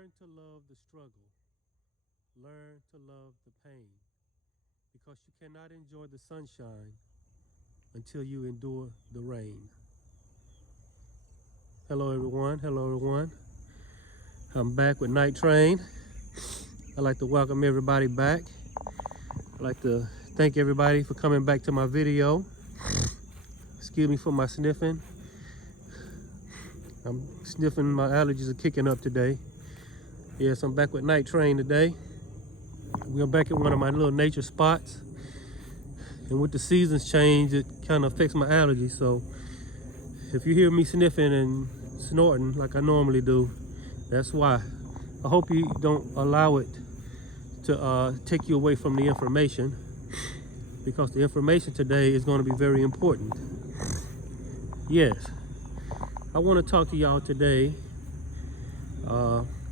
Learn to love the struggle. Learn to love the pain. Because you cannot enjoy the sunshine until you endure the rain. Hello everyone. Hello everyone. I'm back with Night Train. I'd like to welcome everybody back. I'd like to thank everybody for coming back to my video. Excuse me for my sniffing. I'm sniffing, my allergies are kicking up today. Yes, I'm back with Night Train today. We're back at one of my little nature spots. And with the seasons change, it kind of affects my allergies. So if you hear me sniffing and snorting like I normally do, that's why. I hope you don't allow it to take you away from the information, because the information today is going to be very important. Yes, I want to talk to y'all today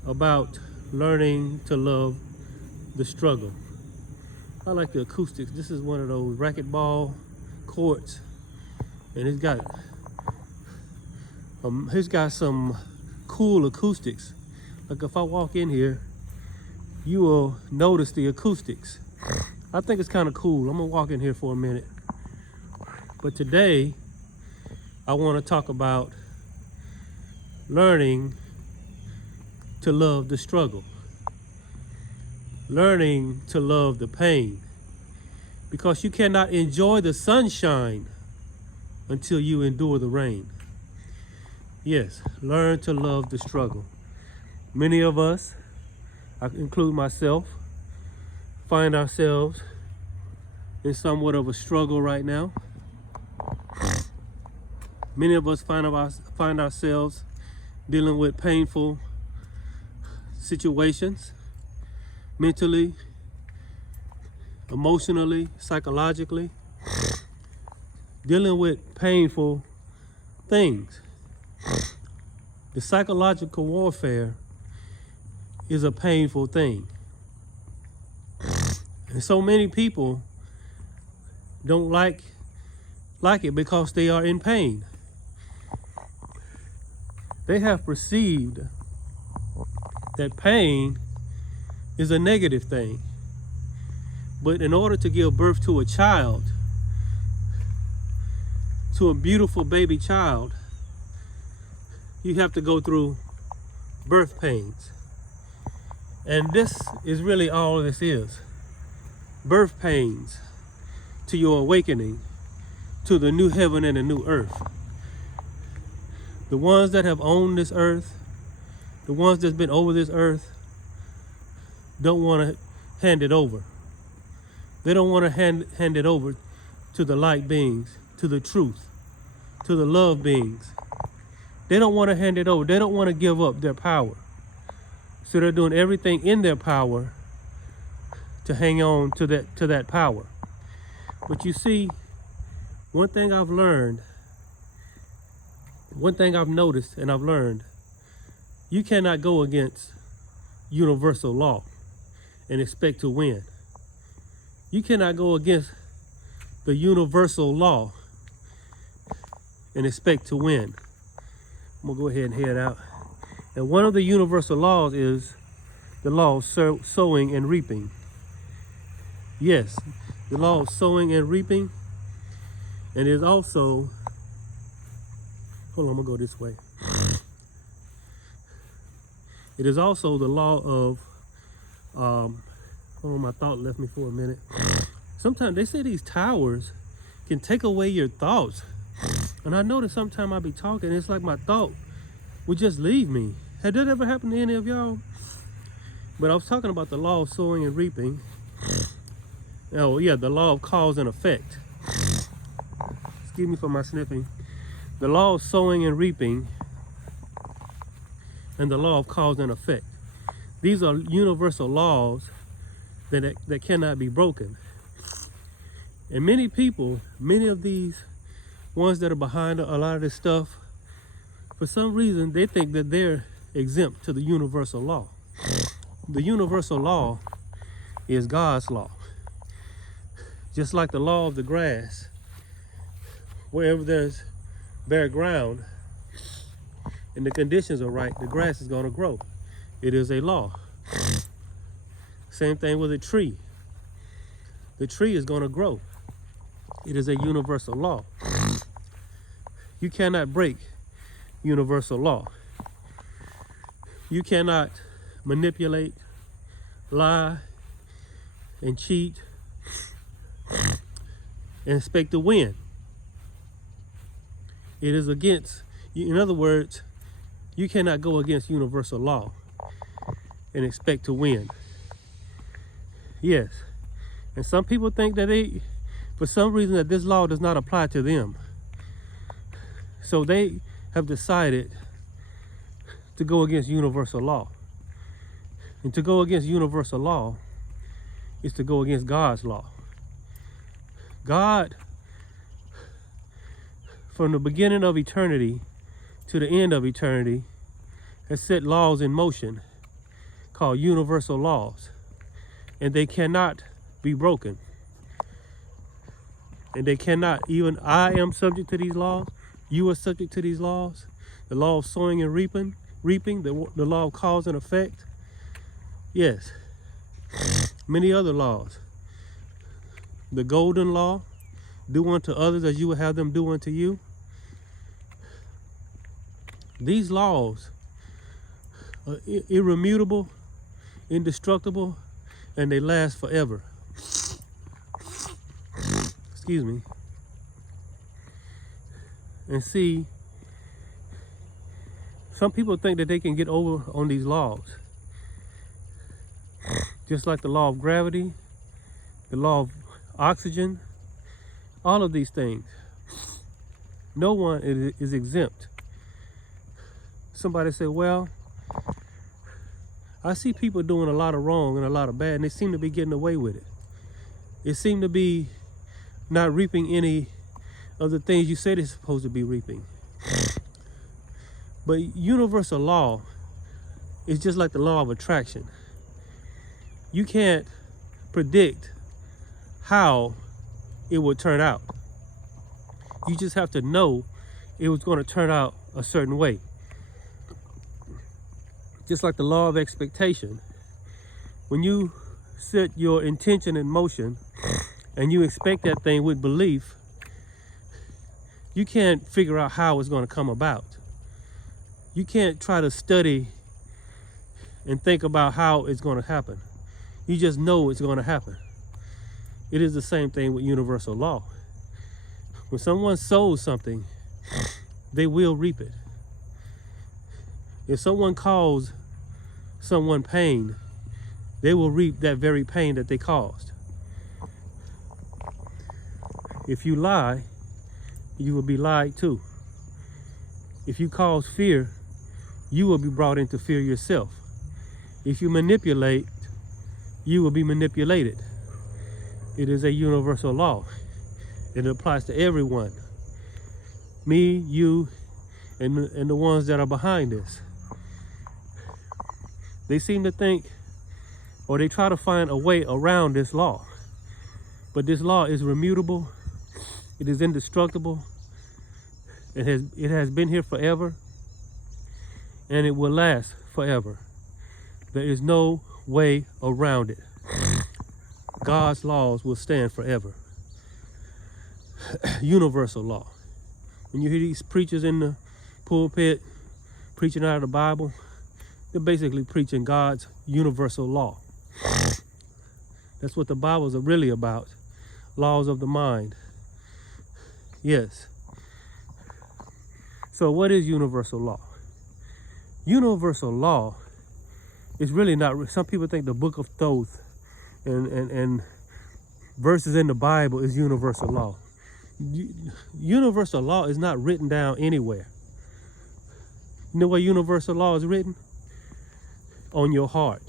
about learning to love the struggle. I like the acoustics. This is one of those racquetball courts, and it's got some cool acoustics. Like if I walk in here, you will notice the acoustics. I think it's kind of cool. I'm gonna walk in here for a minute. But today, I want to talk about learning to love the struggle. Learning to love the pain. Because you cannot enjoy the sunshine until you endure the rain. Yes, learn to love the struggle. Many of us, I include myself, find ourselves in somewhat of a struggle right now. Many of us find ourselves dealing with painful situations, mentally, emotionally, psychologically, dealing with painful things. The psychological warfare is a painful thing. And so many people don't like it because they are in pain. They have perceived that pain is a negative thing. But in order to give birth to a child, to a beautiful baby child, you have to go through birth pains. And this is really all this is. Birth pains to your awakening to the new heaven and the new earth. The ones that have owned this earth, the ones that's been over this earth, don't want to hand it over. They don't want to hand it over to the light beings, to the truth, to the love beings. They don't want to hand it over. They don't want to give up their power. So they're doing everything in their power to hang on to that power. But you see, one thing I've learned, one thing I've noticed and I've learned, you cannot go against universal law and expect to win. You cannot go against the universal law and expect to win. I'm gonna go ahead and head out. And one of the universal laws is the law of sowing and reaping. Yes, the law of sowing and reaping. And there's also, hold on, I'm gonna go this way. It is also the law of, oh, my thought left me for a minute. Sometimes they say these towers can take away your thoughts. And I notice sometimes I be talking, it's like my thought would just leave me. Had that ever happened to any of y'all? But I was talking about the law of sowing and reaping. Oh yeah, the law of cause and effect. Excuse me for my sniffing. The law of sowing and reaping and the law of cause and effect. These are universal laws that cannot be broken. And many people, many of these ones that are behind a lot of this stuff, for some reason they think that they're exempt to the universal law. The universal law is God's law. Just like the law of the grass, wherever there's bare ground and the conditions are right, the grass is going to grow. It is a law. Same thing with a tree. The tree is going to grow. It is a universal law. You cannot break universal law. You cannot manipulate, lie, and cheat and expect to win. It is against, in other words, you cannot go against universal law and expect to win. Yes. And some people think that for some reason, that this law does not apply to them. So they have decided to go against universal law. And to go against universal law is to go against God's law. God, from the beginning of eternity to the end of eternity, has set laws in motion called universal laws. And they cannot be broken. And they cannot, even I am subject to these laws. You are subject to these laws. The law of sowing and reaping, the law of cause and effect. Yes. Many other laws. The golden law, do unto others as you would have them do unto you. These laws are irremutable, indestructible, and they last forever. Excuse me. And see, some people think that they can get over on these laws. Just like the law of gravity, the law of oxygen, all of these things. No one is exempt. Somebody said, well, I see people doing a lot of wrong and a lot of bad, and they seem to be getting away with it. It seemed to be not reaping any of the things you say they're supposed to be reaping. But universal law is just like the law of attraction. You can't predict how it will turn out. You just have to know it was going to turn out a certain way. Just like the law of expectation. When you set your intention in motion and you expect that thing with belief, you can't figure out how it's going to come about. You can't try to study and think about how it's going to happen. You just know it's going to happen. It is the same thing with universal law. When someone sows something, they will reap it. If someone caused someone pain, they will reap that very pain that they caused. If you lie, you will be lied to. If you cause fear, you will be brought into fear yourself. If you manipulate, you will be manipulated. It is a universal law. It applies to everyone. Me, you, and the ones that are behind this. They seem to think, or they try to find a way around this law. But this law is immutable. It is indestructible. It has been here forever. And it will last forever. There is no way around it. God's laws will stand forever. Universal law. When you hear these preachers in the pulpit preaching out of the Bible, they're basically preaching God's universal law. That's what the Bibles are really about. Laws of the mind. Yes. So what is universal law? Universal law is really not, some people think the book of Thoth and verses in the Bible is universal law. Universal law is not written down anywhere. You know where universal law is written? On your heart.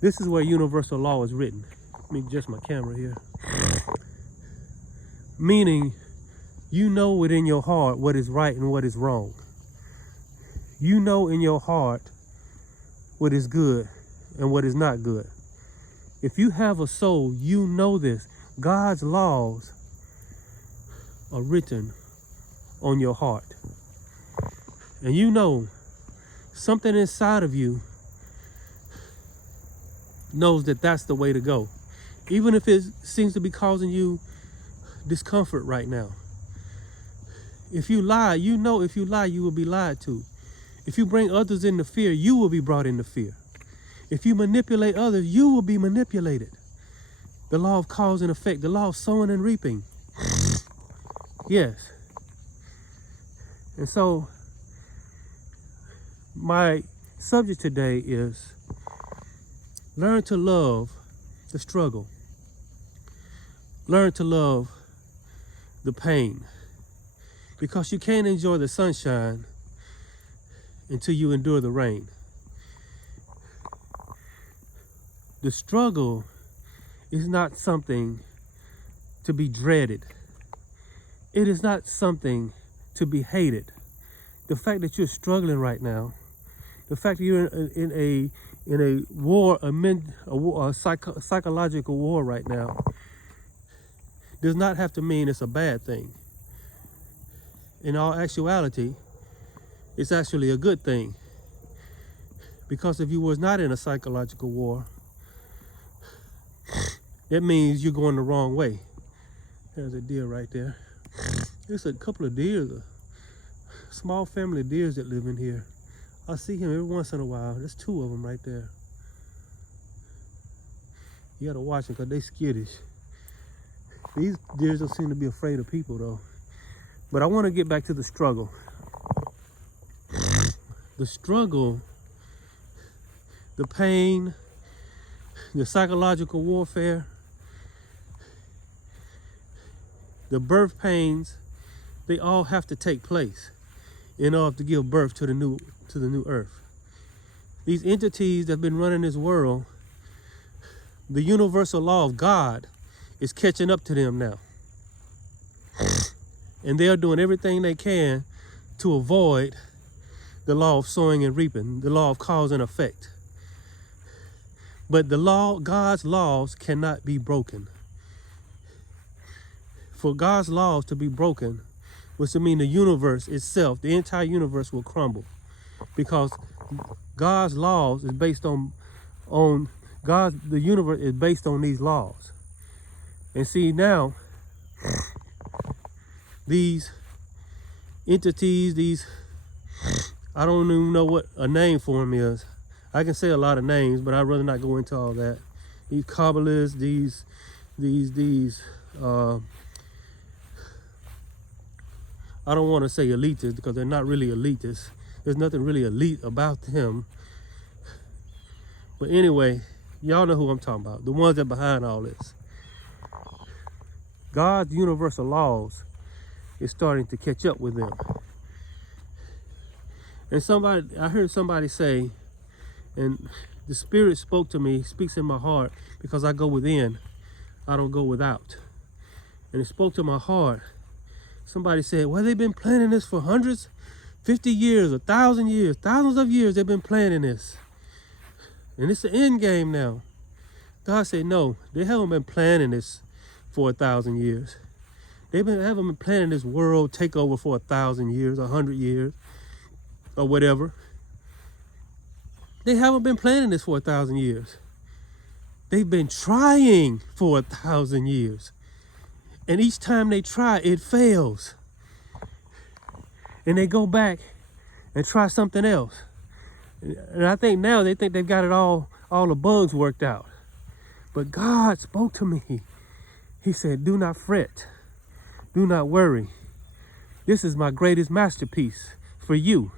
This is where universal law is written. Let me adjust my camera here. Meaning, you know within your heart what is right and what is wrong. You know in your heart what is good and what is not good. If you have a soul, you know this. God's laws are written on your heart. And you know something inside of you knows that that's the way to go. Even if it seems to be causing you discomfort right now. If you lie, you know if you lie, you will be lied to. If you bring others into fear, you will be brought into fear. If you manipulate others, you will be manipulated. The law of cause and effect, the law of sowing and reaping. Yes. And so, my subject today is learn to love the struggle. Learn to love the pain. Because you can't enjoy the sunshine until you endure the rain. The struggle is not something to be dreaded. It is not something to be hated. The fact that you're struggling right now, the fact that you're in a war, a psychological war right now, does not have to mean it's a bad thing. In all actuality, it's actually a good thing. Because if you was not in a psychological war, that means you're going the wrong way. There's a deer right there. There's a couple of deers, a small family of deers that live in here. I see him every once in a while. There's two of them right there. You gotta watch them because they skittish. These deers don't seem to be afraid of people though. But I want to get back to the struggle. The struggle, the pain, the psychological warfare, the birth pains, they all have to take place in order to give birth to the new earth. These entities that have been running this world, the universal law of God is catching up to them now. And they are doing everything they can to avoid the law of sowing and reaping, the law of cause and effect. But the law, God's laws cannot be broken. For God's laws to be broken was to mean the universe itself, the entire universe will crumble. Because God's laws is based on the universe is based on these laws. And see now, these entities, I don't even know what a name for them is. I can say a lot of names, but I'd rather not go into all that. These Kabbalists, these I don't want to say elitists because they're not really elitists. There's nothing really elite about them. But anyway, y'all know who I'm talking about. The ones that are behind all this. God's universal laws is starting to catch up with them. And I heard somebody say, and the Spirit spoke to me, speaks in my heart, because I go within, I don't go without. And it spoke to my heart. Somebody said, well, they've been planning this for hundreds, 50 years, 1,000 years, thousands of years they've been planning this. And it's the end game now. God said, no, they haven't been planning this for 1,000 years. Haven't been planning this world takeover for 1,000 years, 100 years, or whatever. They haven't been planning this for 1,000 years. They've been trying for 1,000 years. And each time they try, it fails. And they go back and try something else. And I think now they think they've got it all the bugs worked out. But God spoke to me. He said, do not fret. Do not worry. This is my greatest masterpiece for you.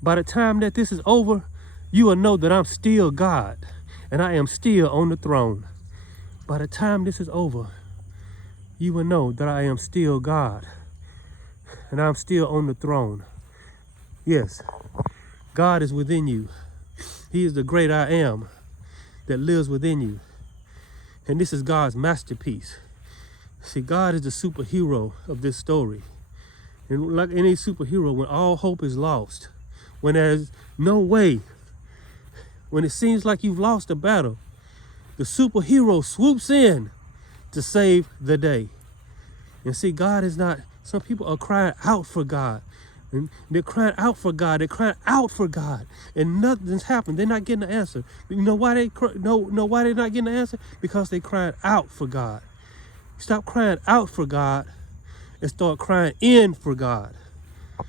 By the time that this is over, you will know that I'm still God and I am still on the throne. By the time this is over, you will know that I am still God and I'm still on the throne. Yes, God is within you. He is the great I am that lives within you. And this is God's masterpiece. See, God is the superhero of this story. And like any superhero, when all hope is lost, when there's no way, when it seems like you've lost a battle, the superhero swoops in to save the day. And see, God is not, some people are crying out for God. And they're crying out for God. They're crying out for God, and nothing's happened. They're not getting the answer. But you know why why they're not getting the answer? Because they crying out for God. Stop crying out for God and start crying in for God,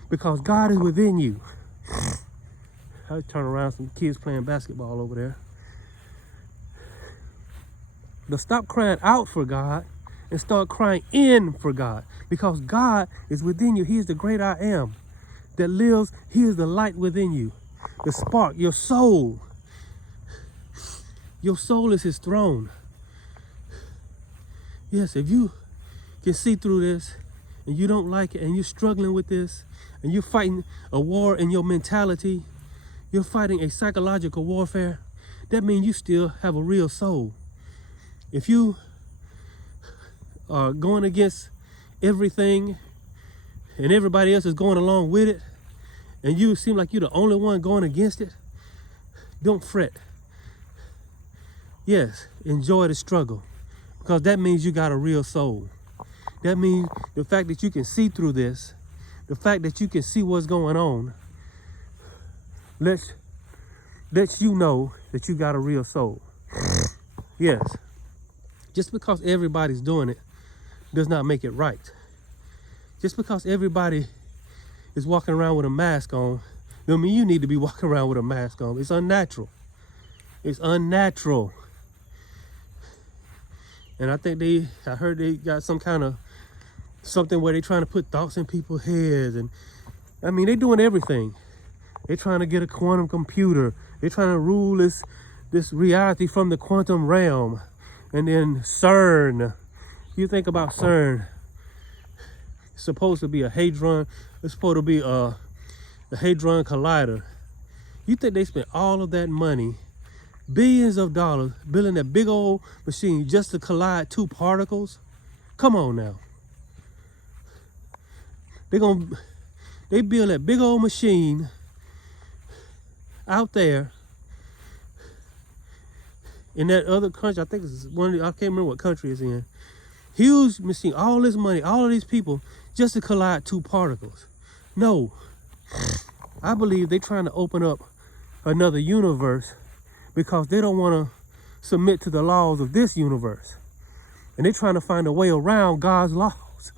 because God is within you. I turn around, some kids playing basketball over there. But stop crying out for God and start crying in for God, because God is within you. He is the great I am that lives. He is the light within you, the spark, your soul. Your soul is his throne. Yes, if you can see through this and you don't like it and you're struggling with this and you're fighting a war in your mentality, you're fighting a psychological warfare, that means you still have a real soul. If you are going against everything and everybody else is going along with it, and you seem like you're the only one going against it, don't fret. Yes, enjoy the struggle, because that means you got a real soul. That means the fact that you can see through this, the fact that you can see what's going on, lets you know that you got a real soul. Yes, just because everybody's doing it does not make it right. Just because everybody is walking around with a mask on, don't mean you need to be walking around with a mask on. It's unnatural. It's unnatural. And I think I heard they got some kind of something where they're trying to put thoughts in people's heads. And I mean, they're doing everything. They're trying to get a quantum computer. They're trying to rule this reality from the quantum realm. And then CERN. You think about CERN. It's supposed to be a hadron. It's supposed to be a hadron collider. You think they spent all of that money, billions of dollars, building that big old machine just to collide two particles? Come on now. They build that big old machine out there in that other country. I think it's I can't remember what country it's in. Huge machine, all this money, all of these people just to collide two particles. No, I believe they're trying to open up another universe because they don't want to submit to the laws of this universe. And they're trying to find a way around God's laws.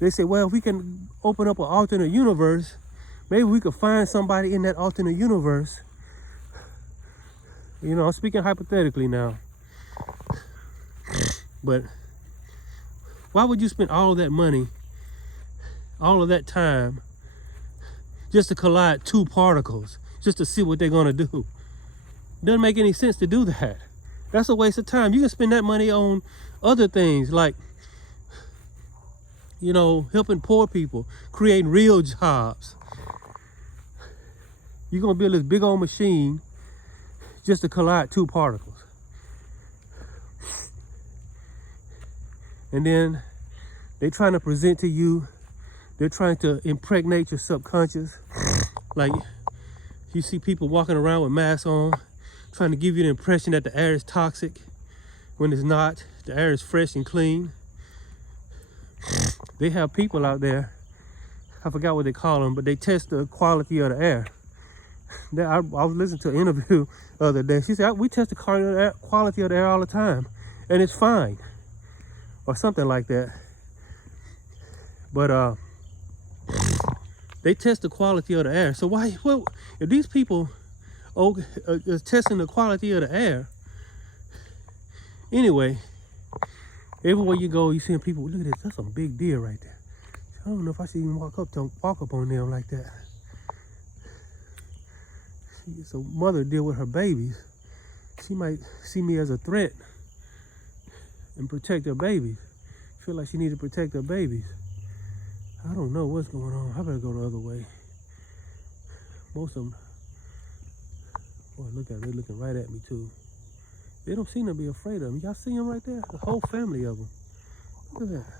They say, well, if we can open up an alternate universe, maybe we could find somebody in that alternate universe. You know, I'm speaking hypothetically now. But why would you spend all of that money, all of that time, just to collide two particles, just to see what they're going to do? Doesn't make any sense to do that. That's a waste of time. You can spend that money on other things like, you know, helping poor people, creating real jobs. You're going to build this big old machine just to collide two particles. And then they're trying to present to you, they're trying to impregnate your subconscious. Like, you see people walking around with masks on, trying to give you the impression that the air is toxic when it's not. The air is fresh and clean. They have people out there, I forgot what they call them, but they test the quality of the air. I was listening to an interview the other day. She said, we test the quality of the air all the time, and it's fine. Or something like that. But they test the quality of the air. So well, if these people are testing the quality of the air, anyway, everywhere you go, you see people, look at this, that's some big deer right there. I don't know if I should even walk up on them like that. It's a mother deal with her babies. She might see me as a threat and protect her babies. Feel like she needs to protect her babies. I don't know what's going on. I better go the other way. Most of them, boy, look at them. They're looking right at me too. They don't seem to be afraid of me. Y'all see them right there? The whole family of them. Look at that.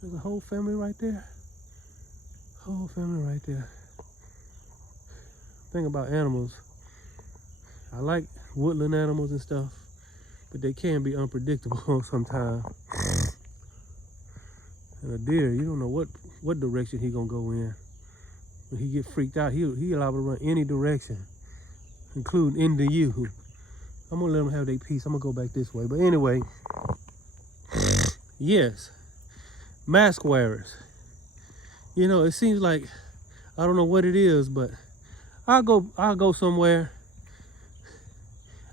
There's a whole family right there. Whole family right there. Thing about animals, I like woodland animals and stuff, but they can be unpredictable sometimes. And a deer, you don't know what direction he gonna go in. When he get freaked out, he allowed to run any direction, including into you. I'm gonna let them have their peace. I'm gonna go back this way. But anyway, yes, mask wearers. You know, it seems like, I don't know what it is, but I'll go somewhere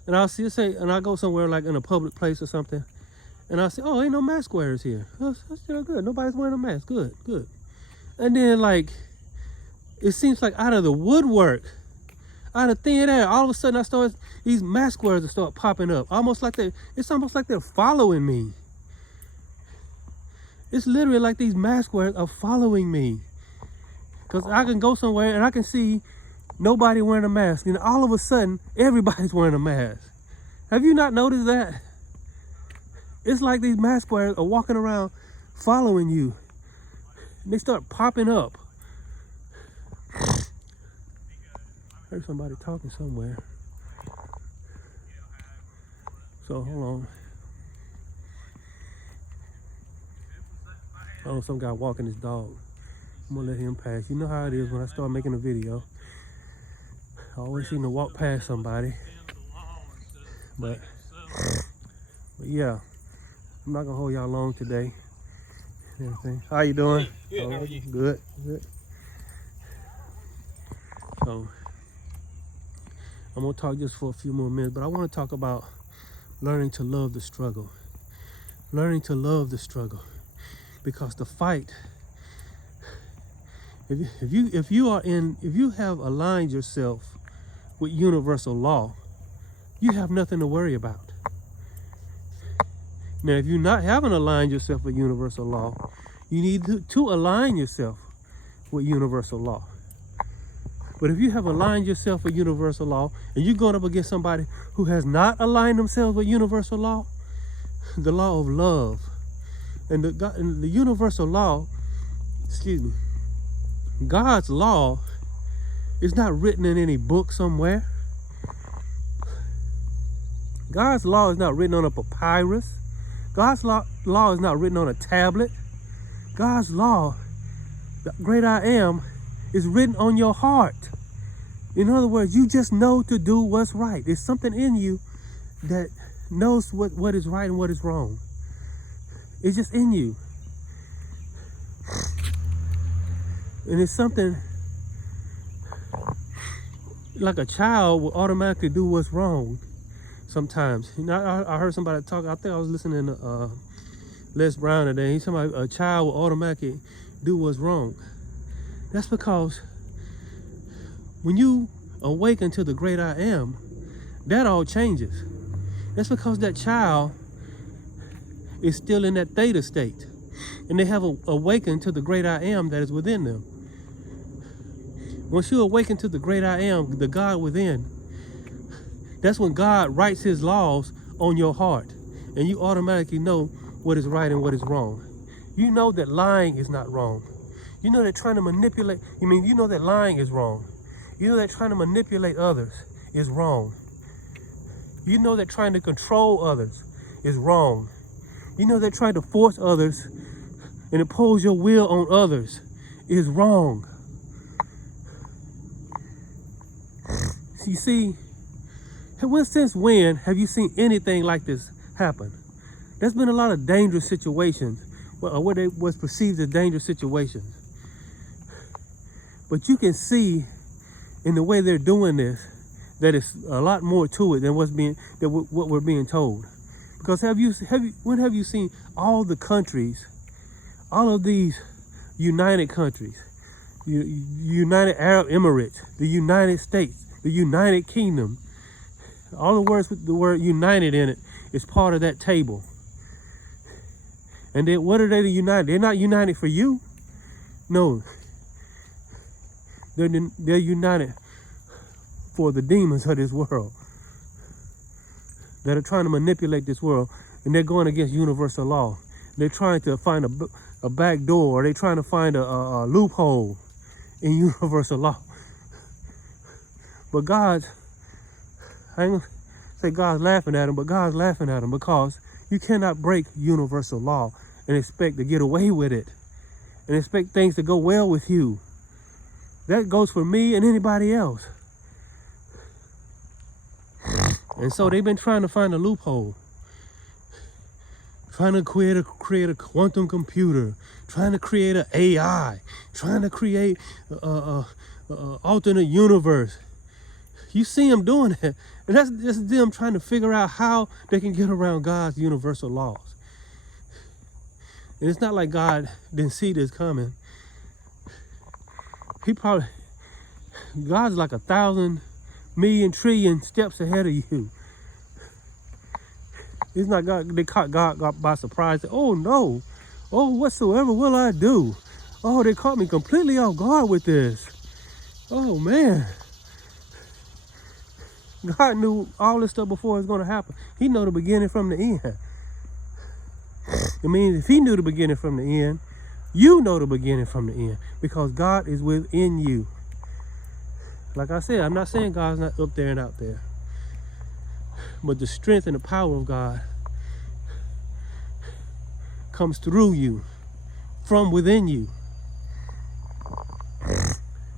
and I'll go somewhere like in a public place or something, and I'll say, oh, ain't no mask wearers here. That's still good. Nobody's wearing a mask. Good. And then, like, it seems like out of the woodwork, out of thin air, all of a sudden these mask wearers start popping up. It's almost like they're following me. It's literally like these mask wearers are following me. Because I can go somewhere and I can see nobody wearing a mask, and all of a sudden, everybody's wearing a mask. Have you not noticed that? It's like these mask wearers are walking around following you. And they start popping up. I heard somebody talking somewhere. So, hold on. Oh, some guy walking his dog. I'm gonna let him pass. You know how it is when I start making a video. I always seem to walk past somebody. But yeah, I'm not gonna hold y'all long today. Everything. How you doing? Good. How are you? Good. So I'm gonna talk just for a few more minutes, but I want to talk about learning to love the struggle. Learning to love the struggle, because the fight. If you have aligned yourself with universal law, you have nothing to worry about. Now, if you haven't aligned yourself with universal law, you need to align yourself with universal law. But if you have aligned yourself with universal law and you're going up against somebody who has not aligned themselves with universal law, the law of love, and the universal law, God's law is not written in any book somewhere. God's law is not written on a papyrus. God's law is not written on a tablet. God's law, the great I am, is written on your heart. In other words, you just know to do what's right. There's something in you that knows what is right and what is wrong. It's just in you. And it's something like a child will automatically do what's wrong sometimes. You know, I heard somebody talk, I think I was listening to Les Brown today. He's talking about a child will automatically do what's wrong. That's because when you awaken to the great I am, that all changes. That's because that child is still in that theta state, and they have awakened to the great I am that is within them. Once you awaken to the great I am, the God within, that's when God writes his laws on your heart, and you automatically know what is right and what is wrong. You know that lying is not wrong. You know that trying to manipulate, you know that lying is wrong. You know that trying to manipulate others is wrong. You know that trying to control others is wrong. You know that trying to force others and impose your will on others is wrong. You see, since when have you seen anything like this happen? There's been a lot of dangerous situations, where they was perceived as dangerous situations. But you can see in the way they're doing this that it's a lot more to it than what we're being told. Because when have you seen all the countries, all of these united countries, United Arab Emirates, the United States, the United Kingdom, all the words with the word united in it is part of that table. And then what are they to unite? They're not united for you. No. They're united for the demons of this world that are trying to manipulate this world, and they're going against universal law. They're trying to find a back door, or they're trying to find a loophole in universal law. But I ain't gonna say God's laughing at them, but God's laughing at them because you cannot break universal law and expect to get away with it. and expect things to go well with you. That goes for me and anybody else. And so they've been trying to find a loophole. Trying to create a quantum computer, trying to create an AI, trying to create a alternate universe. You see them doing that, and that's just them trying to figure out how they can get around God's universal laws. And it's not like God didn't see this coming. God's like 1,000 million trillion steps ahead of you. It's not God, they caught God by surprise. Oh no, oh whatsoever will I do? Oh, they caught me completely off guard with this. Oh man. God knew all this stuff before it was going to happen. He knew the beginning from the end. I mean, if he knew the beginning from the end, you know the beginning from the end, because God is within you. Like I said, I'm not saying God's not up there and out there, but the strength and the power of God comes through you, from within you.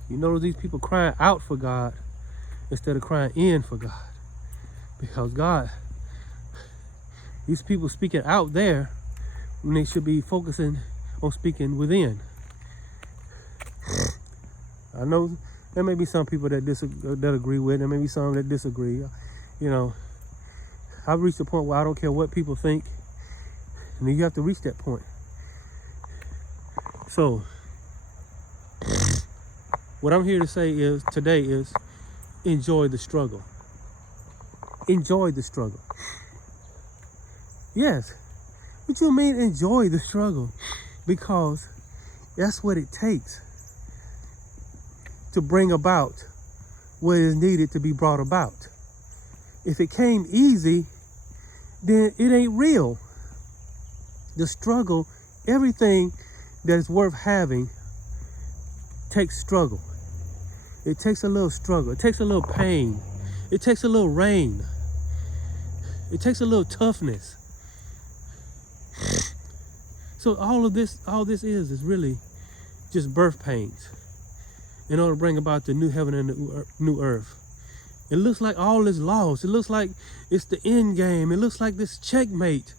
You notice these people crying out for God instead of crying in for God. Because God, these people speaking out there when they should be focusing on speaking within. I know there may be some people that agree with, there may be some that disagree. You know, I've reached a point where I don't care what people think, and then you have to reach that point. So, what I'm here to say is today is enjoy the struggle. Enjoy the struggle. Yes. What you mean enjoy the struggle? Because that's what it takes to bring about what is needed to be brought about. If it came easy, then it ain't real. The struggle, everything that is worth having takes struggle. It takes a little struggle. It takes a little pain. It takes a little rain. It takes a little toughness. So all this is really just birth pains in order to bring about the new heaven and the new earth. It looks like all is lost. It looks like it's the end game. It looks like this checkmate.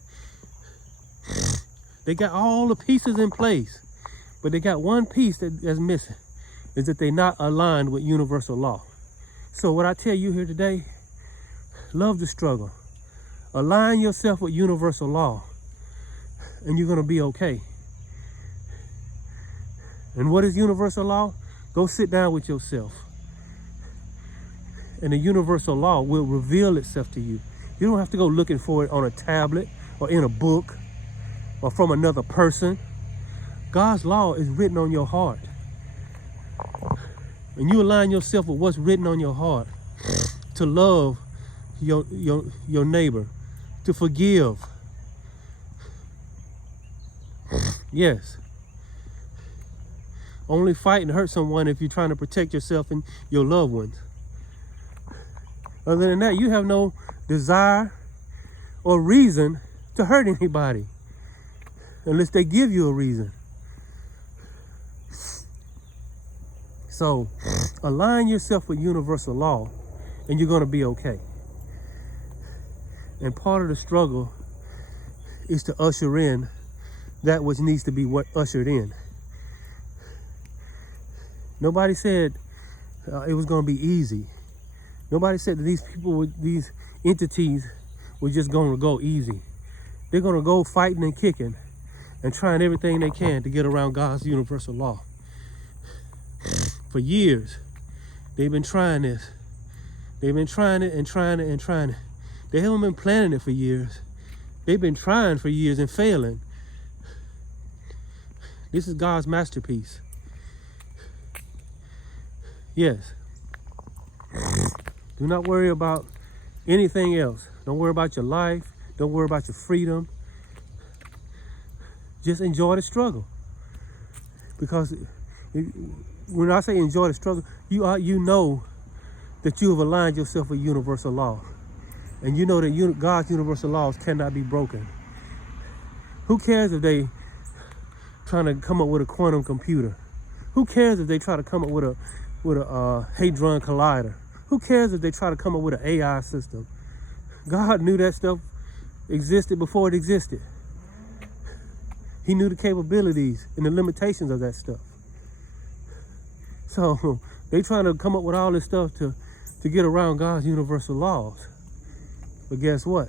They got all the pieces in place, but they got one piece that's missing, is that they're not aligned with universal law. So what I tell you here today, love the struggle. Align yourself with universal law, and you're going to be okay. And what is universal law? Go sit down with yourself, and the universal law will reveal itself to you. You don't have to go looking for it on a tablet or in a book or from another person. God's law is written on your heart. And you align yourself with what's written on your heart, to love your neighbor, to forgive. Yes. Only fight and hurt someone if you're trying to protect yourself and your loved ones. Other than that, you have no desire or reason to hurt anybody unless they give you a reason. So align yourself with universal law and you're going to be okay. And part of the struggle is to usher in that which needs to be ushered in. Nobody said it was going to be easy. Nobody said that these entities were just going to go easy. They're going to go fighting and kicking and trying everything they can to get around God's universal law. For years, they've been trying this. They've been trying it and trying it and trying it. They haven't been planning it for years. They've been trying for years and failing. This is God's masterpiece. Yes. Do not worry about anything else. Don't worry about your life. Don't worry about your freedom. Just enjoy the struggle. Because when I say enjoy the struggle, you know that you have aligned yourself with universal law. And you know that God's universal laws cannot be broken. Who cares if they trying to come up with a quantum computer? Who cares if they try to come up with a hadron collider? Who cares if they try to come up with an AI system? God knew that stuff existed before it existed. He knew the capabilities and the limitations of that stuff. So they trying to come up with all this stuff to get around God's universal laws. But guess what?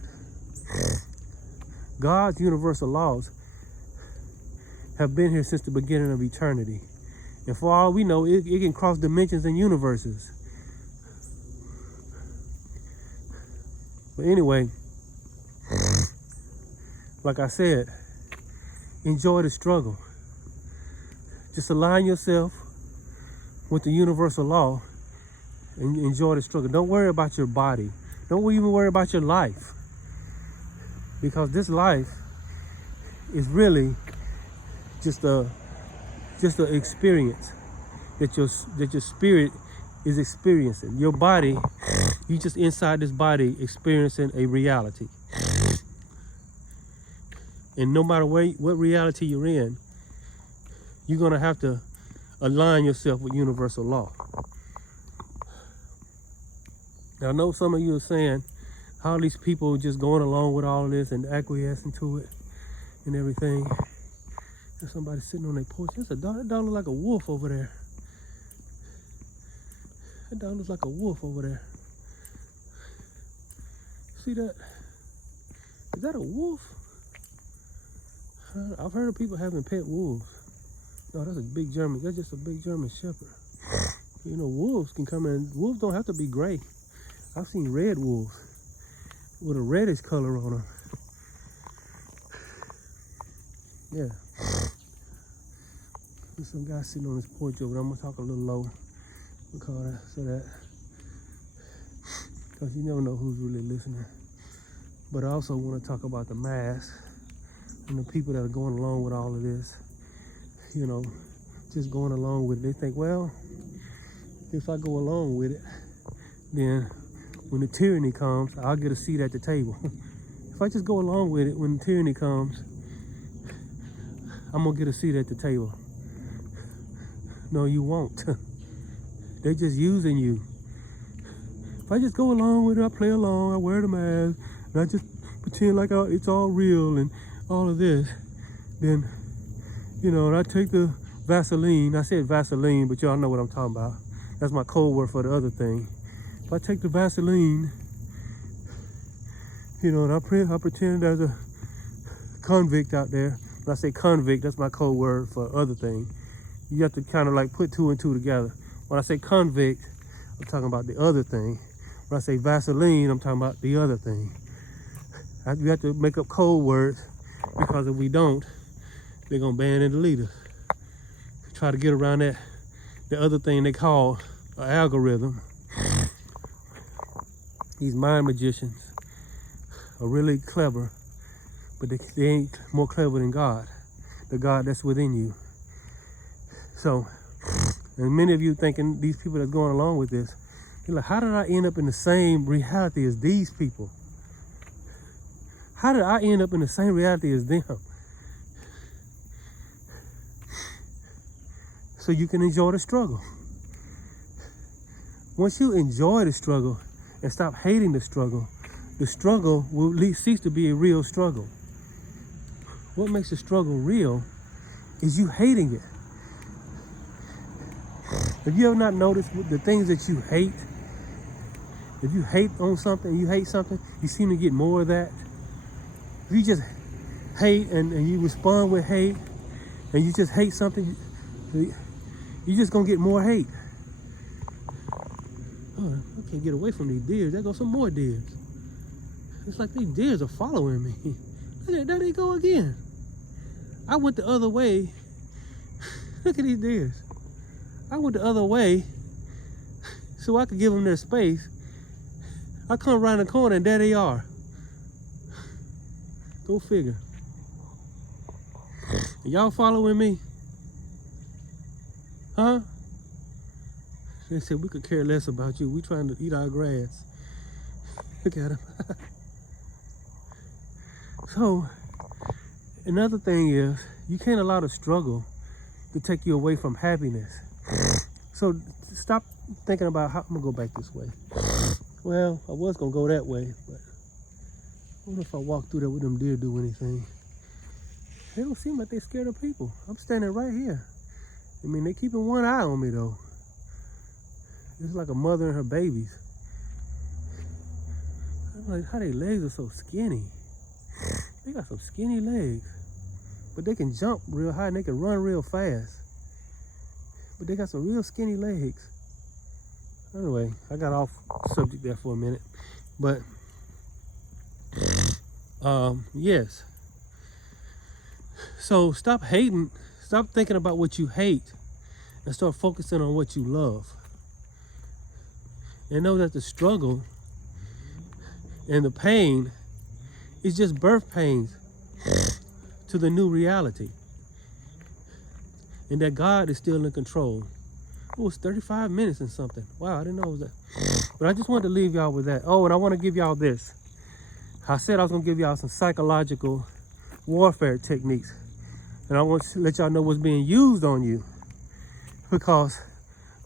God's universal laws have been here since the beginning of eternity. And for all we know, it can cross dimensions and universes. But anyway, like I said, enjoy the struggle. Just align yourself with the universal law and enjoy the struggle. Don't worry about your body. Don't even worry about your life. Because this life is really just an experience that your spirit is experiencing. Your body, you just inside this body experiencing a reality. And no matter what reality you're in, you're gonna have to align yourself with universal law. Now, I know some of you are saying, how these people just going along with all of this and acquiescing to it and everything. There's somebody sitting on their porch. There's a dog. That dog looks like a wolf over there. That dog looks like a wolf over there. See that? Is that a wolf? I've heard of people having pet wolves. No, that's a big German. That's just a big German shepherd. You know, wolves can come in. Wolves don't have to be gray. I've seen red wolves with a reddish color on them. Yeah. There's some guy sitting on this porch over there. I'm gonna talk a little low because you never know who's really listening. But I also want to talk about the mass and the people that are going along with all of this. You know, just going along with it. They think, well, if I go along with it, then when the tyranny comes, I'll get a seat at the table. If I just go along with it, when the tyranny comes, I'm gonna get a seat at the table. No, you won't. They're just using you. If I just go along with it, I play along, I wear the mask, and I just pretend like it's all real and all of this, then, you know, and I take the Vaseline. I said Vaseline, but y'all know what I'm talking about. That's my code word for the other thing. If I take the Vaseline, you know, and I pretend there's a convict out there. When I say convict, that's my code word for other thing. You have to kind of like put two and two together. When I say convict, I'm talking about the other thing. When I say Vaseline, I'm talking about the other thing. You have to make up code words, because if we don't, they're gonna ban and delete us. Try to get around that, the other thing they call an algorithm. These mind magicians are really clever, but they ain't more clever than God, the God that's within you. So, and many of you thinking, these people that's going along with this, you're like, how did I end up in the same reality as these people? How did I end up in the same reality as them? So you can enjoy the struggle. Once you enjoy the struggle and stop hating the struggle will at least cease to be a real struggle. What makes the struggle real is you hating it. Have you ever not noticed the things that you hate? If you hate on something, you seem to get more of that. If you just hate and you respond with hate, and you just hate something, you're just gonna get more hate. Oh, I can't get away from these deers. There go some more deers. It's like these deers are following me. Look at, there they go again. I went the other way. Look at these deers. I went the other way so I could give them their space. I come around the corner and there they are. Go figure. Y'all following me? Huh? They said we could care less about you. We trying to eat our grass. Look at them. So, another thing is, You can't allow the struggle to take you away from happiness. So stop thinking about how I'm gonna go back this way. Well, I was gonna go that way, but what if I walk through there with them deer do anything? They don't seem like they're scared of people. I'm standing right here. I mean, they keeping one eye on me though. It's like a mother and her babies. I'm like, how their legs are so skinny. They got some skinny legs, but they can jump real high and they can run real fast. But they got some real skinny legs. Anyway, I got off subject there for a minute, but yes. So stop hating, stop thinking about what you hate and start focusing on what you love. And know that the struggle and the pain is just birth pains to the new reality. And that God is still in control. It was 35 minutes and something. Wow, I didn't know it was that. But I just wanted to leave y'all with that. Oh, and I want to give y'all this. I said I was going to give y'all some psychological warfare techniques. And I want to let y'all know what's being used on you. Because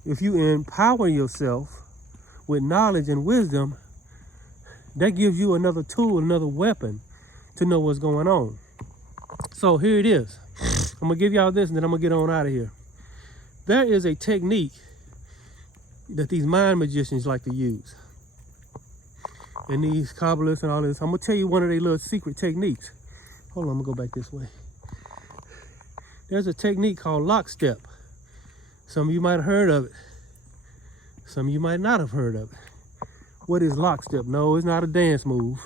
if you empower yourself with knowledge and wisdom, that gives you another tool, another weapon to know what's going on. So here it is. I'm going to give y'all this and then I'm going to get on out of here. There is a technique that these mind magicians like to use. And these Kabbalists and all this. I'm going to tell you one of their little secret techniques. Hold on, I'm going to go back this way. There's a technique called lockstep. Some of you might have heard of it. Some of you might not have heard of it. What is lockstep? No, it's not a dance move.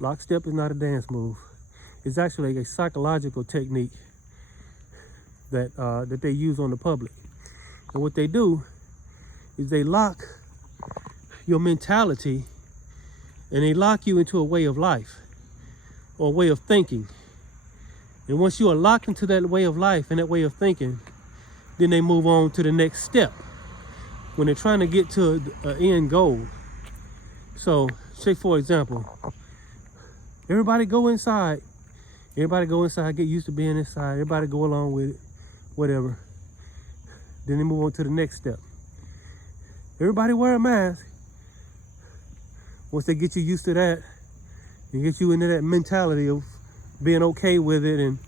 Lockstep is not a dance move. It's actually a psychological technique that they use on the public. And what they do is they lock your mentality and they lock you into a way of life or a way of thinking. And once you are locked into that way of life and that way of thinking, then they move on to the next step when they're trying to get to an end goal. So, say for example, everybody go inside. Everybody go inside, get used to being inside. Everybody go along with it, whatever. Then they move on to the next step. Everybody wear a mask. Once they get you used to that and get you into that mentality of being okay with it and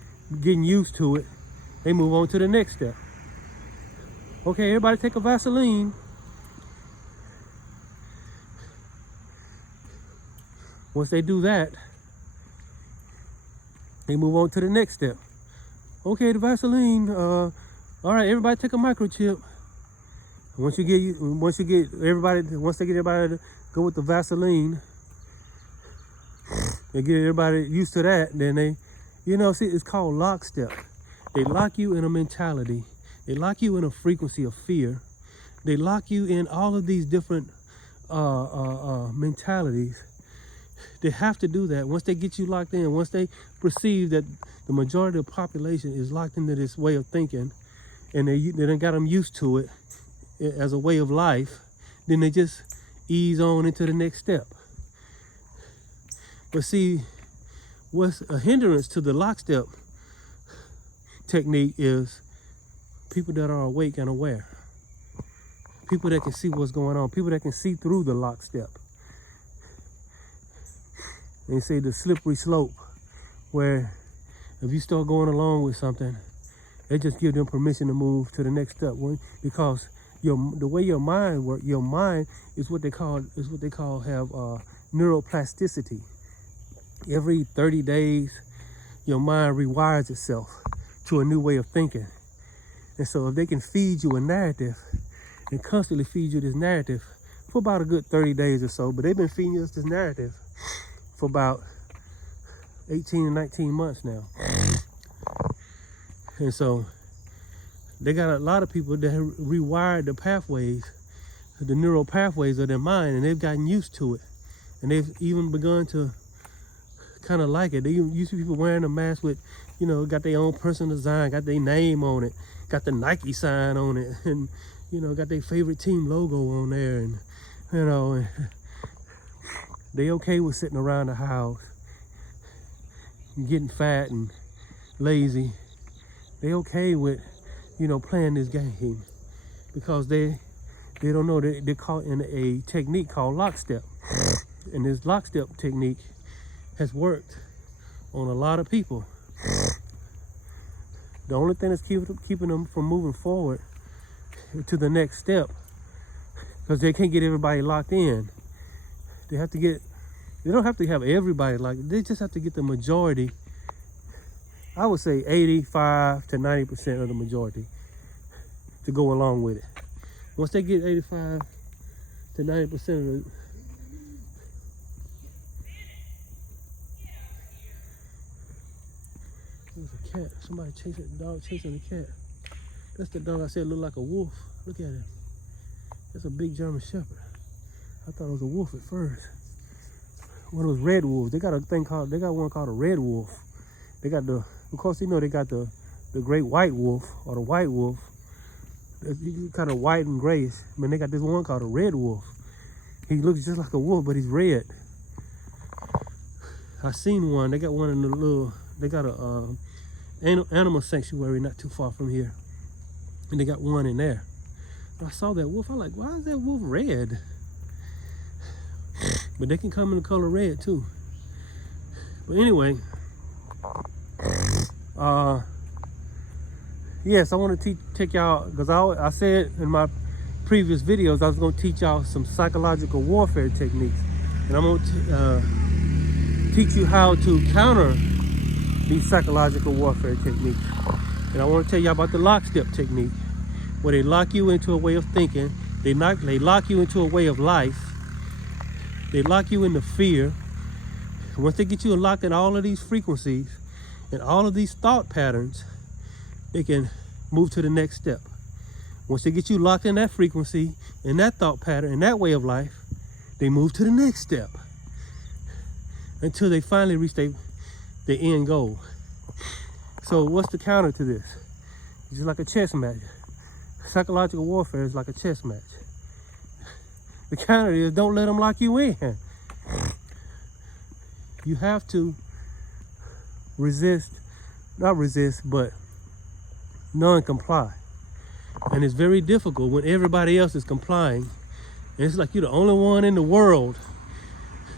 getting used to it, they move on to the next step. Okay, everybody take a Vaseline. Once they do that, they move on to the next step. Okay, the Vaseline. All right, everybody take a microchip. Once they get everybody to go with the Vaseline, they get everybody used to that. Then they, see, it's called lockstep. They lock you in a mentality. They lock you in a frequency of fear. They lock you in all of these different mentalities. They have to do that. Once they get you locked in, once they perceive that the majority of the population is locked into this way of thinking, and they done got them used to it as a way of life, then they just ease on into the next step. But see, what's a hindrance to the lockstep technique is people that are awake and aware. People that can see what's going on. People that can see through the lockstep. They say the slippery slope, where if you start going along with something, they just give them permission to move to the next step. Because the way your mind works, your mind is what they call have neuroplasticity. Every 30 days, your mind rewires itself to a new way of thinking. And so if they can feed you a narrative and constantly feed you this narrative for about a good 30 days or so, but they've been feeding us this narrative for about 18 and 19 months now. And so they got a lot of people that have rewired the pathways, the neural pathways of their mind, and they've gotten used to it. And they've even begun to kind of like it. They used to people wearing a mask with, got their own personal design, got their name on it, got the Nike sign on it, and, got their favorite team logo on there, and, and they okay with sitting around the house and getting fat and lazy They okay with, you know, playing this game because they don't know that they're caught in a technique called lockstep. And this lockstep technique has worked on a lot of people. The only thing that's keeping them from moving forward to the next step, because they can't get everybody locked in. They don't have to have everybody locked. They just have to get the majority. I would say 85 to 90% of the majority to go along with it. Once they get 85 to 90% of the there's a cat. Somebody chasing the dog, chasing the cat. That's the dog I said looked like a wolf. Look at him. That's a big German Shepherd. I thought it was a wolf at first. One of those red wolves. They got one called a red wolf. They got of course, you know, they got the great white wolf or the white wolf. It's kind of white and grayish. I mean, they got this one called a red wolf. He looks just like a wolf, but he's red. I seen one. They got one in they got a animal sanctuary not too far from here. And they got one in there. I saw that wolf. I'm like, why is that wolf red? But they can come in the color red too. But anyway, yes, I want to take y'all, because I said in my previous videos I was going to teach y'all some psychological warfare techniques, and I'm going to teach you how to counter these psychological warfare techniques. And I want to tell you about the lockstep technique, where they lock you into a way of thinking. They lock you into a way of life. They lock you into fear. And once they get you locked in all of these frequencies and all of these thought patterns, they can move to the next step. Once they get you locked in that frequency and that thought pattern and that way of life, they move to the next step until they finally reach the end goal. So what's the counter to this? It's just like a chess match. Psychological warfare is like a chess match. The counter is don't let them lock you in. You have to not resist, but non-comply. And it's very difficult when everybody else is complying. And it's like you're the only one in the world.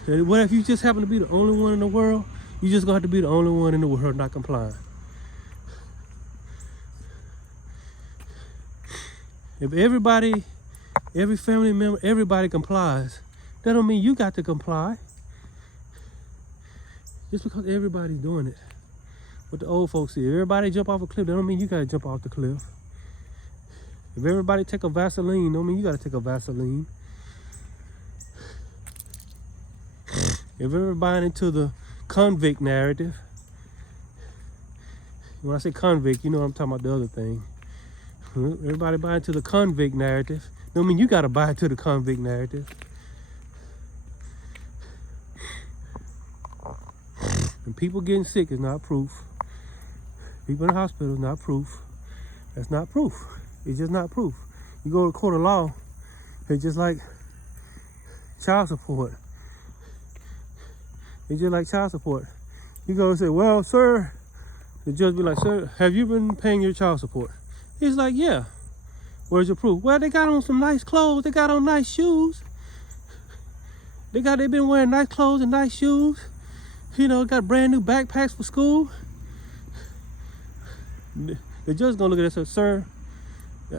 And what if you just happen to be the only one in the world? You just gonna have to be the only one in the world not complying. If every family member, everybody complies, that don't mean you got to comply. Just because everybody's doing it. What the old folks say, if everybody jump off a cliff, that don't mean you gotta jump off the cliff. If everybody take a Vaseline, don't mean you gotta take a Vaseline. If everybody into the convict narrative, when I say convict, you know I'm talking about the other thing. Everybody buy into the convict narrative, don't mean you gotta buy into the convict narrative. And people getting sick is not proof. People in the hospital is not proof. That's not proof. It's just not proof. You go to court of law, it's just like child support. It's just like child support. You go and say, well, sir, the judge be like, sir, have you been paying your child support? He's like, yeah. Where's your proof? Well, they got on some nice clothes. They got on nice shoes. They been wearing nice clothes and nice shoes. You know, got brand new backpacks for school. The judge gonna look at us and say, sir,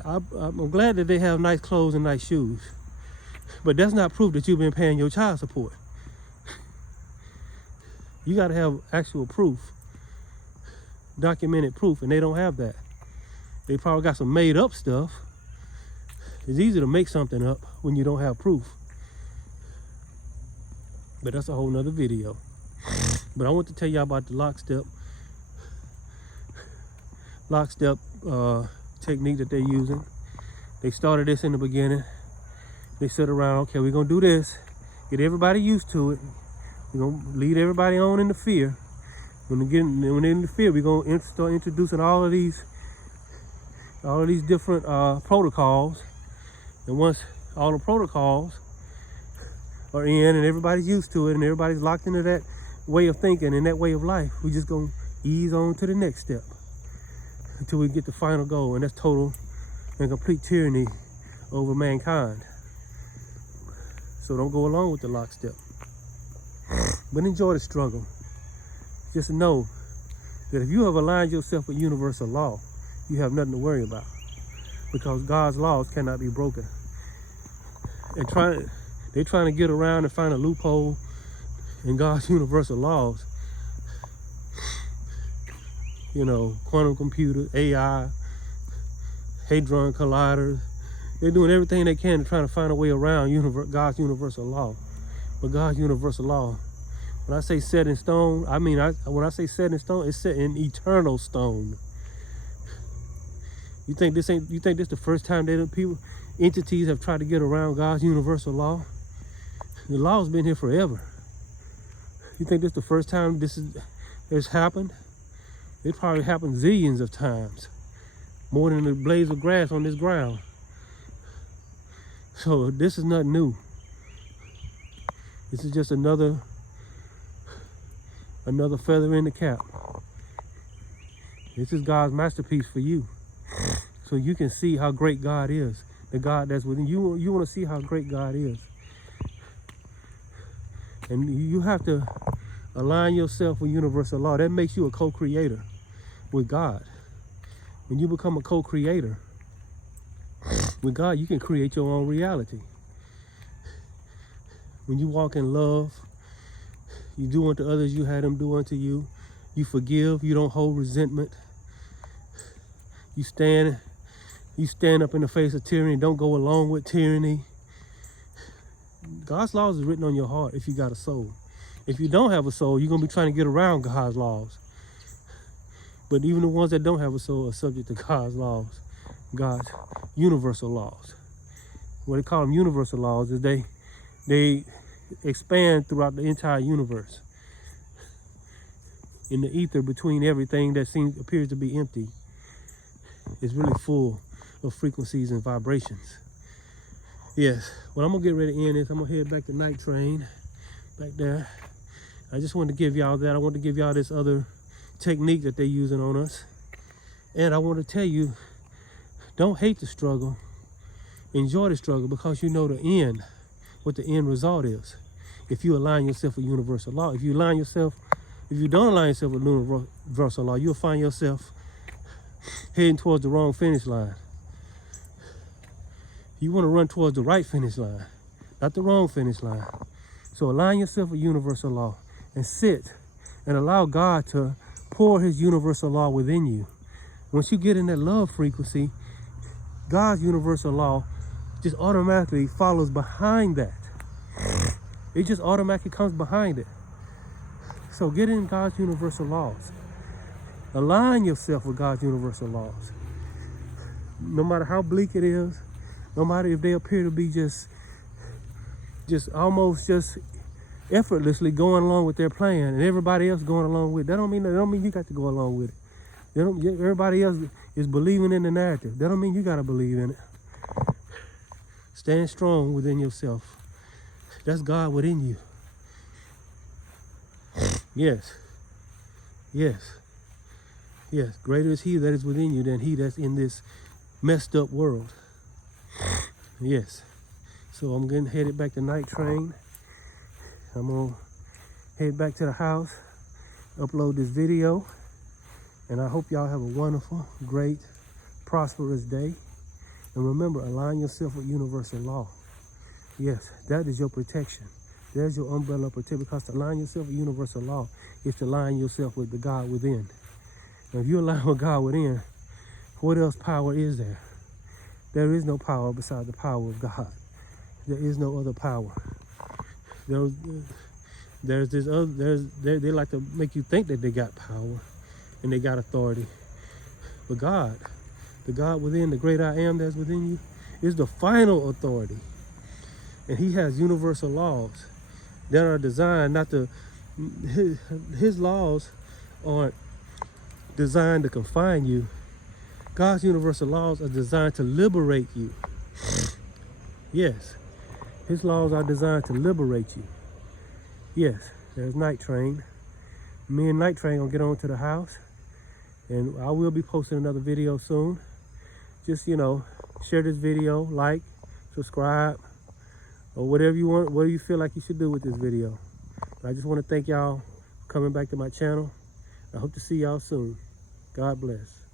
I'm glad that they have nice clothes and nice shoes, but that's not proof that you've been paying your child support. You gotta have actual proof, documented proof, and they don't have that. They probably got some made up stuff. It's easy to make something up when you don't have proof. But that's a whole nother video. But I want to tell y'all about the lockstep technique that they're using. They started this in the beginning. They sit around, okay, we're gonna do this, get everybody used to it. We're gonna lead everybody on into fear. When they're in the fear, we're gonna start introducing all of these different protocols. And once all the protocols are in and everybody's used to it and everybody's locked into that way of thinking and that way of life, we just gonna ease on to the next step until we get the final goal, and that's total and complete tyranny over mankind. So don't go along with the lockstep. But enjoy the struggle. Just know that if you have aligned yourself with universal law, you have nothing to worry about, because God's laws cannot be broken. And they're trying to get around and find a loophole in God's universal laws. You know, quantum computers, AI, hadron colliders. They're doing everything they can to try to find a way around God's universal law. But God's universal law, when I say set in stone, I mean, when I say set in stone, it's set in eternal stone. You think this the first time that entities have tried to get around God's universal law? The law's been here forever. You think this the first time it's happened? It probably happened zillions of times, more than the blades of grass on this ground. So this is nothing new. This is just another feather in the cap. This is God's masterpiece for you, so you can see how great God is. The God that's within you. You want to see how great God is, and you have to align yourself with universal law. That makes you a co-creator with God. When you become a co-creator with God, you can create your own reality. When you walk in love, you do unto others you had them do unto you. You forgive, you don't hold resentment. You stand up in the face of tyranny, don't go along with tyranny. God's laws is written on your heart if you got a soul. If you don't have a soul, you're going to be trying to get around God's laws. But even the ones that don't have a soul are subject to God's laws, God's universal laws. What they call them universal laws is they expand throughout the entire universe. In the ether between everything that appears to be empty is really full of frequencies and vibrations. Yes, well, I'm going to get ready to end this. I'm going to head back to Night Train, back there. I just wanted to give y'all that. I want to give y'all this other technique that they're using on us. And I want to tell you, don't hate the struggle. Enjoy the struggle, because you know the end, what the end result is. If you align yourself with universal law. If you don't align yourself with universal law, you'll find yourself heading towards the wrong finish line. You want to run towards the right finish line, not the wrong finish line. So align yourself with universal law and sit and allow God to pour his universal law within you. Once you get in that love frequency, God's universal law just automatically follows behind that. It just automatically comes behind it. So get in God's universal laws. Align yourself with God's universal laws. No matter how bleak it is, no matter if they appear to be just almost effortlessly going along with their plan, and everybody else going along with it. That don't mean you got to go along with it. Everybody else is believing in the narrative. That don't mean you got to believe in it. Stand strong within yourself. That's God within you. Yes. Greater is he that is within you than he that's in this messed up world. Yes. So I'm getting headed back to Night Train. I'm gonna head back to the house, upload this video, and I hope y'all have a wonderful, great, prosperous day. And remember, align yourself with universal law. Yes, that is your protection. There's your umbrella of protection, because to align yourself with universal law is to align yourself with the God within. And if you align with God within, what else power is there? There is no power beside the power of God. There is no other power. There's this other. They like to make you think that they got power and they got authority. But God, the God within, the great I am that's within you, is the final authority. And he has universal laws that are designed not to, his laws aren't designed to confine you. God's universal laws are designed to liberate you. Yes, his laws are designed to liberate you. Yes, there's Night Train. Me and Night Train gonna get on to the house, And I will be posting another video soon. Just, you know, share this video, like, subscribe, or whatever you want, whatever you feel like you should do with this video. But I just want to thank y'all for coming back to my channel. I hope to see y'all soon. God bless.